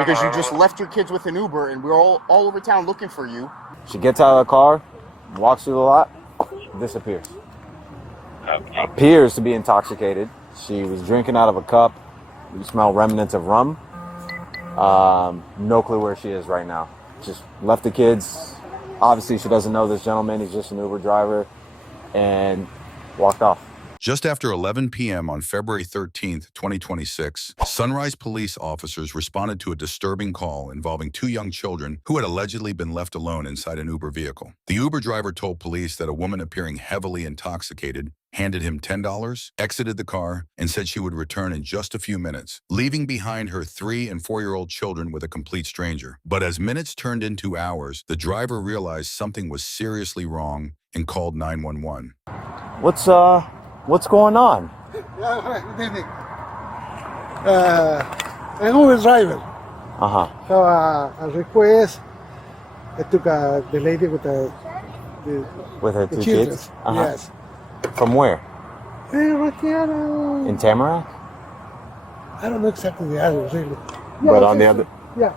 Because you just left your kids with an Uber and we're all over town looking for you. She gets out of the car, walks through the lot, disappears. Appears to be intoxicated. She was drinking out of a cup. You smell remnants of rum. No clue where she is right now. Just left the kids. Obviously, she doesn't know this gentleman. He's just an Uber driver, and walked off. Just after 11 p.m. on February 13th, 2026, Sunrise police officers responded to a disturbing call involving two young children who had allegedly been left alone inside an Uber vehicle. The Uber driver told police that a woman appearing heavily intoxicated handed him $10, exited the car, and said she would return in just a few minutes, leaving behind her 3- and 4-year-old children with a complete stranger. But as minutes turned into hours, the driver realized something was seriously wrong and called 911. What's going on? Good evening. I'm Uber driver. So a request. I took the lady with the her two children. kids? Yes. From where? Right here, In Tamarack? I don't know exactly the address really. But on the other, Yeah.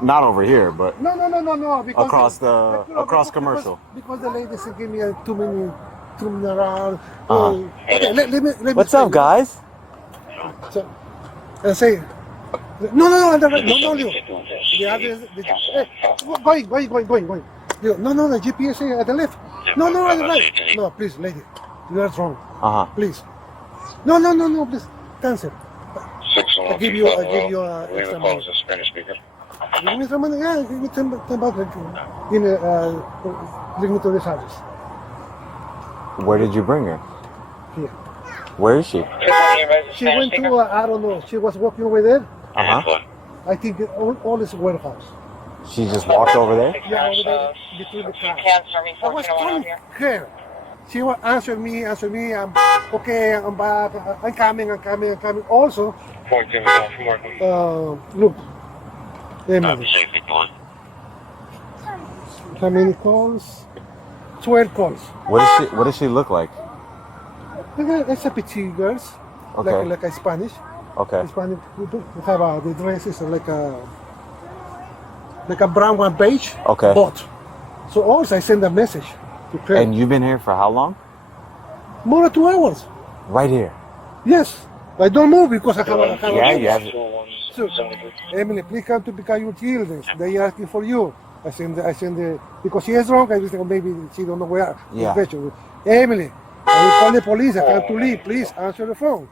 not over here, but No. Because across commercial. Because the lady said give me a 2 minute around. Okay, let me. What's up, guys? So, I say, no, on the right, no, Leo. The address, going. Leo, no, the GPS at the left. No, at the right. No, please, lady, you are wrong. Please. No, please, cancel. I give you extra money. Give me some money, yeah, give me 10 bucks. Give me, bring me to this address. Where did you bring her? Here. Where is she? She went to, I don't know, she was walking over there. I think all is warehouse. She just walked over there? Yeah, over there, between the cars. I was calling her. She was answer me, I'm okay, I'm back, I'm coming. Also, look, Emily. How many calls? 12 calls. What does she look like? It's a petite girls, Okay. like a Spanish. Okay. Hispanic people. We have the dresses are like a brown one beige. Okay. But so also I send a message to her. And you've been here for how long? More than 2 hours. Right here. Yes. I don't move because I have Yeah. So, Emily, please come to pick up your children. They are asking for you. I send the because she is drunk. I just think maybe she don't know where. Yeah. Emily, I will call the police. I have to leave. Please answer the phone.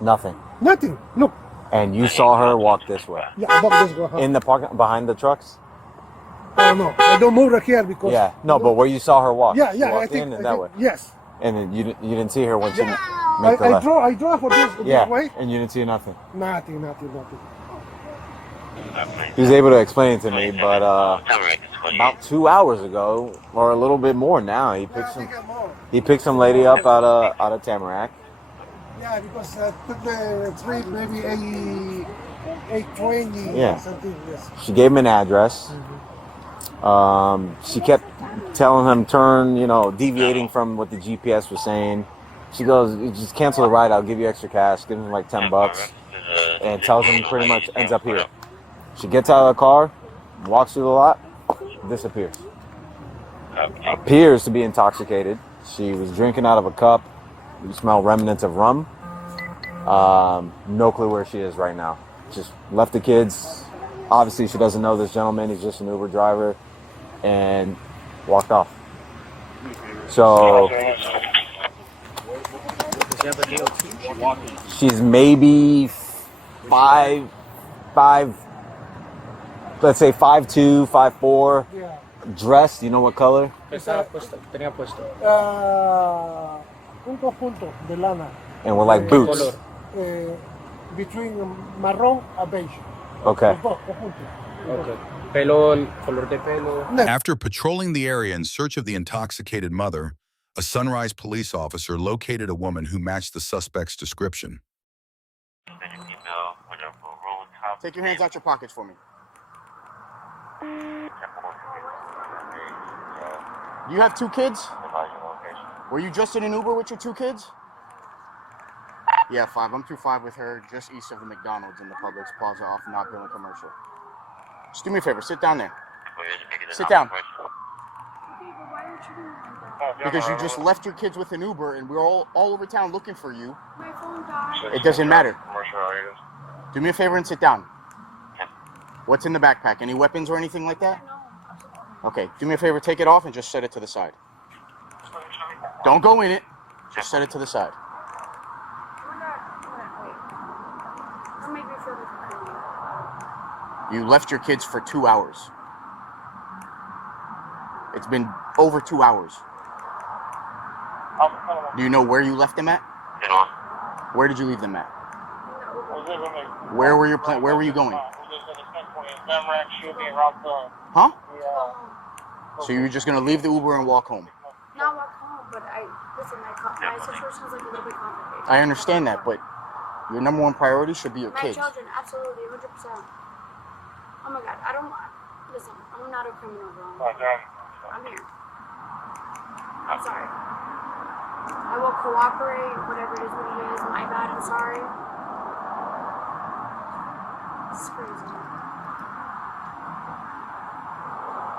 Nothing. Nothing. Look. And you saw her walk this way? Yeah, walk this way. In the parking, behind the trucks? Oh no, I don't move right here because. Yeah. No, but where you saw her walk? Yeah. She walked I think in and that way. Yes. And then you didn't see her when she made the I left. draw for this way. And you didn't see nothing. Nothing. He was able to explain it to me, but about 2 hours ago, or a little bit more now, he picked some lady up out of Tamarack. Yeah, because I took the trip maybe 8:20 Yeah. or something. Yes. She gave him an address. She kept telling him deviating from what the GPS was saying. She goes, just cancel the ride, I'll give you extra cash, give him like 10 bucks, and tells him pretty much ends up here. She gets out of the car, walks through the lot, disappears. Appears to be intoxicated. She was drinking out of a cup. You smell remnants of rum. No clue where she is right now. Just left the kids. Obviously, she doesn't know this gentleman. He's just an Uber driver, and walked off. So she's maybe five. Let's say 5'2", 5'4". Yeah. Dressed, you know what color? Un conjunto de lana. And with like boots. Between marrón and beige. Okay. Okay. Pelo, color de pelo. After patrolling the area in search of the intoxicated mother, a Sunrise police officer located a woman who matched the suspect's description. Take your hands out your pockets for me. You have 2 kids? Were you just in an Uber with your 2 kids? Yeah, 5. I'm through 5 with her, just east of the McDonald's in the Publix Plaza off Not Bill and Commercial. Just do me a favor. Sit down there. Sit down. Because you just left your kids with an Uber, and we're all over town looking for you. My phone died. It doesn't matter. Do me a favor and sit down. What's in the backpack? Any weapons or anything like that? No. Okay. Do me a favor. Take it off and just set it to the side. Don't go in it. Just set it to the side. Oh my God. Wait. That made me feel like a criminal. You left your kids for 2 hours. It's been over 2 hours. Do you know where you left them at? Where did you leave them at? Where were your Where were you going? Huh? So you were just gonna leave the Uber and walk home? Not walk home, but listen, my situation is like a little bit complicated. I understand that, but your number one priority should be your My kids. children, absolutely, 100%. Oh my God, listen, I'm not a criminal, bro. I'm here. I'm sorry. I will cooperate, whatever it is, what it is. My bad, I'm sorry. It's crazy.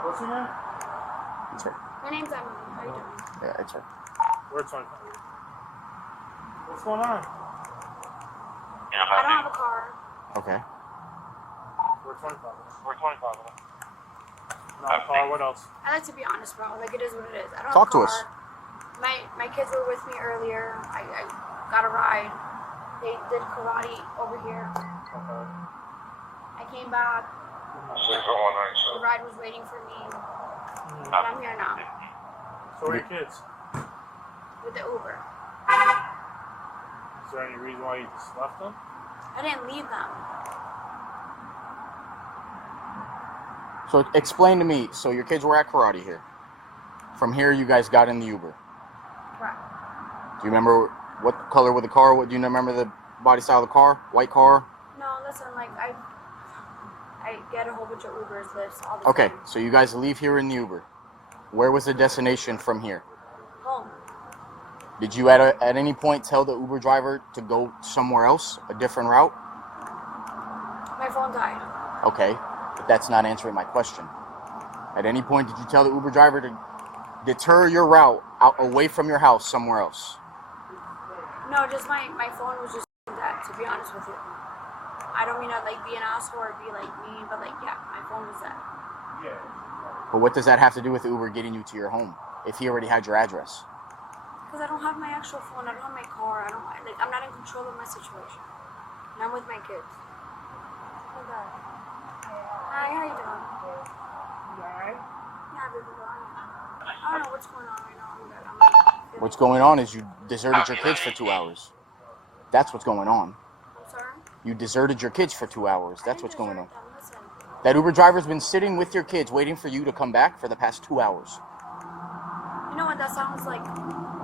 What's your name? It's her. My name's Emily. How you doing? Yeah, it's her. Where's my What's going on? I don't have a car. Okay. We're 25. Not a car, what else? I like to be honest, bro. Like, it is what it is. I don't Talk to have a us. car. My kids were with me earlier. I got a ride. They did karate over here. Okay. I came back. The ride was waiting for me. And I'm here now So where are your kids? with the Uber. Is there any reason why you just left them? I didn't leave them. So explain to me. So your kids were at karate here. From here, you guys got in the Uber. Right. Do you remember what color was the car? Do you remember the body style of the car? White car? No, listen, like, I get a whole bunch of Ubers, Lyfts, all the Okay, time. so you guys leave here in the Uber. Where was the destination from here? Home. Did you at any point tell the Uber driver to go somewhere else, a different route? My phone died. Okay, but that's not answering my question. At any point did you tell the Uber driver to deter your route out away from your house somewhere else? No, just my phone was just dead, to be honest with you. I don't mean to like be an asshole or be like mean, but like, yeah, my phone was dead. But what does that have to do with Uber getting you to your home if he already had your address? Because I don't have my actual phone, I don't have my car, I'm not in control of my situation. And I'm with my kids. Oh God. Hi, how you doing? You alright? Yeah, baby girl, I don't know what's going on right now. I'm good. I'm like, What's going on is you deserted your kids for 2 hours. That's what's going on. I'm sorry? You deserted your kids for 2 hours. That's what's going on. Listen, That Uber driver's been sitting with your kids waiting for you to come back for the past 2 hours. you know what that sounds like?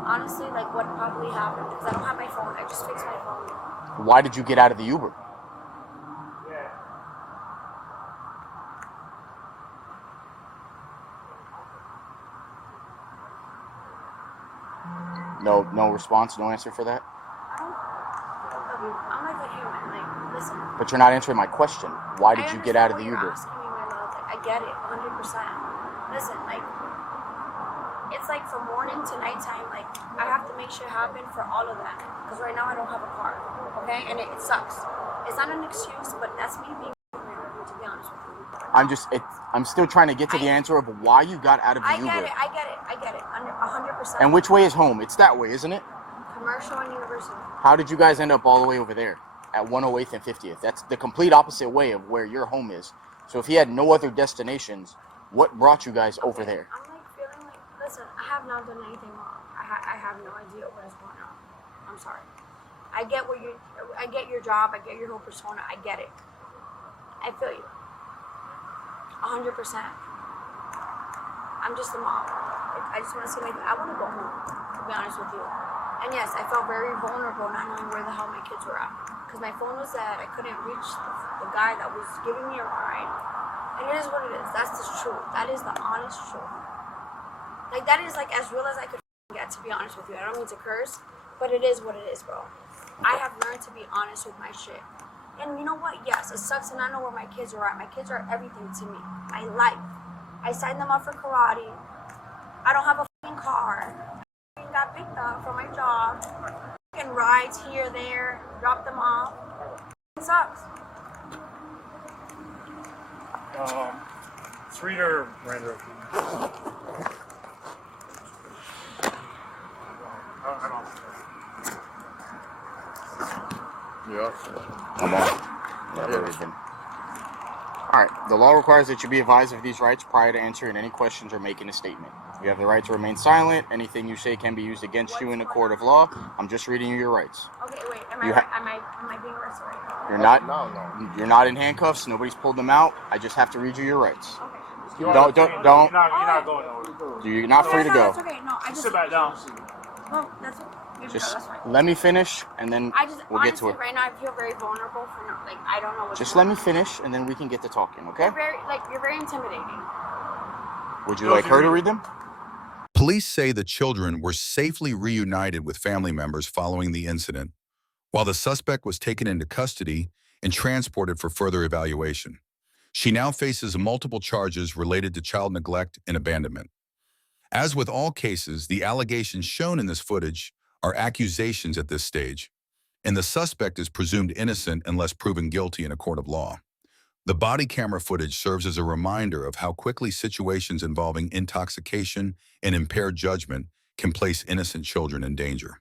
Honestly, like what probably happened. Because I don't have my phone. I just fixed my phone. Why did you get out of the Uber? No response, no answer for that? I'm like a human. Like, listen. But you're not answering my question. Why did you get out of the Uber? Uber? Asking me, my love. Like, I get it, 100%. Listen, like, it's like from morning to nighttime. Like, I have to make shit happen for all of them. Because right now I don't have a car. Okay, and it sucks. It's not an excuse, but that's me being human, to be honest with you. I'm still trying to get to the answer of why you got out of the Uber. I get it, 100%. And which way is home? It's that way, isn't it? Commercial and University. How did you guys end up all the way over there at 108th and 50th? That's the complete opposite way of where your home is. So if he had no other destinations, what brought you guys over there? I'm like feeling like, listen, I have not done anything wrong. I have no idea what is going on. I'm sorry. I get your job, I get your whole persona, I get it. I feel you. 100%. I'm just a mom. I just want to say, like, I want to go home, to be honest with you. And yes, I felt very vulnerable not knowing where the hell my kids were at. Because my phone was dead, I couldn't reach the guy that was giving me a ride. And it is what it is. That's the truth. That is the honest truth. Like, that is, like, as real as I could get, to be honest with you. I don't mean to curse, but it is what it is, bro. I have learned to be honest with my shit. And you know what? Yes, it sucks to not know where my kids are at. My kids are everything to me. My life. I signed them up for karate. I don't have a fucking car. I got picked up from my job. Fucking rides here, there, drop them off. It sucks. Let's read her Miranda. I don't. Yeah. Come on. Never read them. All right. The law requires that you be advised of these rights prior to answering any questions or making a statement. You have the right to remain silent. Anything you say can be used against you in a court of law. I'm just reading you your rights. Okay, wait. Am I being arrested right now? You're not. No. You're not in handcuffs. Nobody's pulled them out. I just have to read you your rights. Okay. You're not going nowhere. You're not free to go. That's okay. No, I just Sit back down. No, that's okay. Just that's fine. let me finish, and then we'll get to it. Right now, I feel very vulnerable for I don't know what. Just let me finish, and then we can get to talking, okay? You're very intimidating. Would you like her to read them? Police say the children were safely reunited with family members following the incident, while the suspect was taken into custody and transported for further evaluation. She now faces multiple charges related to child neglect and abandonment. As with all cases, the allegations shown in this footage are accusations at this stage, and the suspect is presumed innocent unless proven guilty in a court of law. The body camera footage serves as a reminder of how quickly situations involving intoxication and impaired judgment can place innocent children in danger.